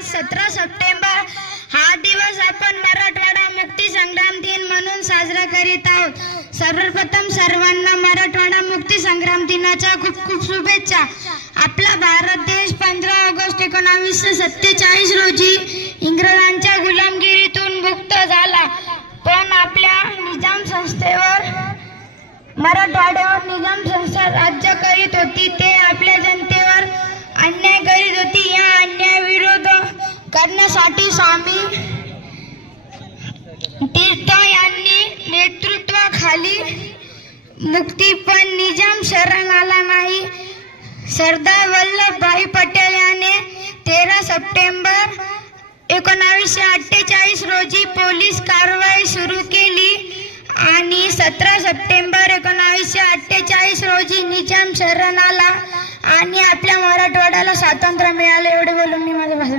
आज सतरा सप्टेंबर हा दिवस आपण मराठवाडा मुक्ती संग्राम दिन म्हणून साजरा करीत आहोत. सर्वप्रथम सर्वांना मराठवाडा मुक्ती संग्राम दिनाच्या खूप खूप शुभेच्छा. आपला भारत देश पंधरा ऑगस्ट एकोणावीसशे सत्तेचाळीस रोजी इंग्रजांच्या गुलामगिरीतून मुक्त झाला. पण आपल्या निजाम संस्थेवर मराठवाड्यावर निजाम संस्था करण्यासाठी स्वामी तीर्थ यांनी नेतृत्वाखाली मुक्ती पण निजाम शरण आला नाही. सरदार वल्लभभाई पटेल याने तेरा सप्टेंबर एकोणावीसशे अठ्ठेचाळीस रोजी पोलीस कारवाई सुरू केली आणि सतरा सप्टेंबर एकोणावीसशे अठ्ठेचाळीस रोजी निजाम शरण आला आणि आपल्या मराठवाड्याला स्वातंत्र्य मिळालं एवढे बोलून मी माझं भाषण